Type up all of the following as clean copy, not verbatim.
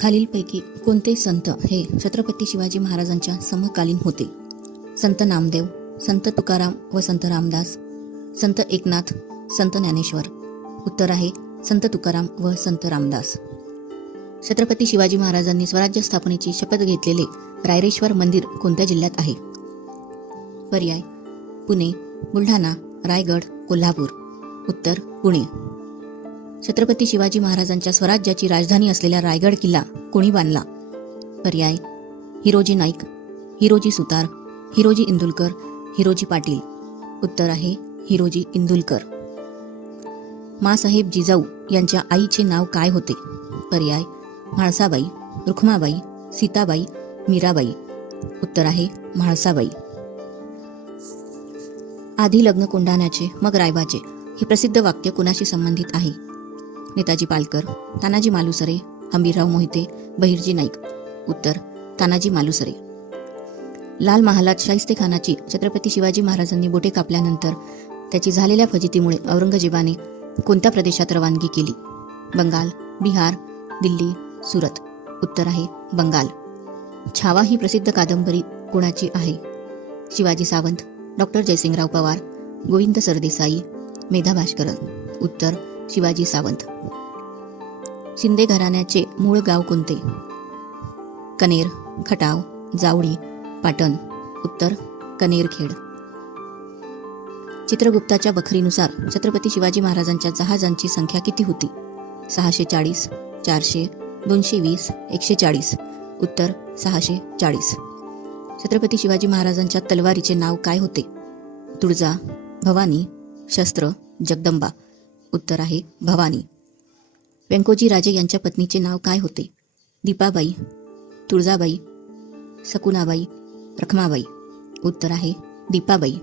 खालीलपैकी कोणते संत हे छत्रपती शिवाजी महाराजांच्या समकालीन होते? संत नामदेव, संत तुकाराम व संत रामदास, संत एकनाथ, संत ज्ञानेश्वर. उत्तर आहे संत तुकाराम व संत रामदास. छत्रपती शिवाजी महाराजांनी स्वराज्य स्थापनेची शपथ घेतलेले रायरेश्वर मंदिर कोणत्या जिल्ह्यात आहे? पर्याय: पुणे, बुलढाणा, रायगड, कोल्हापूर. उत्तर: पुणे. छत्रपती शिवाजी महाराजांच्या स्वराज्याची राजधानी असलेला रायगड किल्ला कोणी बांधला? पर्याय: हिरोजी नाईक, हिरोजी सुतार, हिरोजी इंदुलकर, हिरोजी पाटील. उत्तर आहे हिरोजी इंदुलकर. माँसाहेब जिजाऊ यांच्या आईचे नाव काय होते? पर्याय: म्हाळसाबाई, रुखमाबाई, सीताबाई, मीराबाई. उत्तर आहे म्हाळसाबाई. आधी लग्न कोंढाण्याचे मग रायबाचे हे प्रसिद्ध वाक्य कोणाशी संबंधित आहे? नेताजी पालकर, तानाजी मालुसरे, हंबीरराव मोहिते, बहिर्जी नाईक. उत्तर: तानाजी मालुसरे. लाल महालात शाहिस्तेखानाची छत्रपती शिवाजी महाराजांनी बोटे कापल्यानंतर त्याची झालेल्या फजितीमुळे औरंगजेबाने कोणत्या प्रदेशात रवानगी केली? बंगाल, बिहार, दिल्ली, सुरत. उत्तर आहे बंगाल. छावा ही प्रसिद्ध कादंबरी कोणाची आहे? शिवाजी सावंत, डॉक्टर जयसिंगराव पवार, गोविंद सरदेसाई, मेधा भास्करन. उत्तर: शिवाजी सावंत. शिंदे घराण्याचे मूळ गाव कोणते? कनेर, खटाव, जावळी, पाटण. उत्तर: कनेरखेड. चित्रगुप्ताच्या बखरीनुसार छत्रपती शिवाजी महाराजांच्या जहाजांची संख्या किती होती? 640, 400, 220, 140. उत्तर: 640. छत्रपती शिवाजी महाराजांच्या तलवारीचे नाव काय होते? तुळजा, भवानी, शस्त्र, जगदंबा. उत्तर आहे भवानी. व्यंकोजी राजे यांच्या पत्नीचे नाव काय होते? दीपाबाई, तुळजाबाई, सकुनाबाई, रखमाबाई. उत्तर आहे दीपाबाई.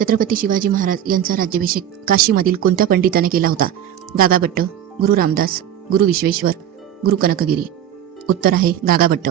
छत्रपती शिवाजी महाराज यांचा राज्याभिषेक काशीमधील कोणत्या पंडिताने केला होता? गागाभट्ट, गुरु रामदास, गुरु विश्वेश्वर, गुरु कनकगिरी. उत्तर आहे गागाभट्ट.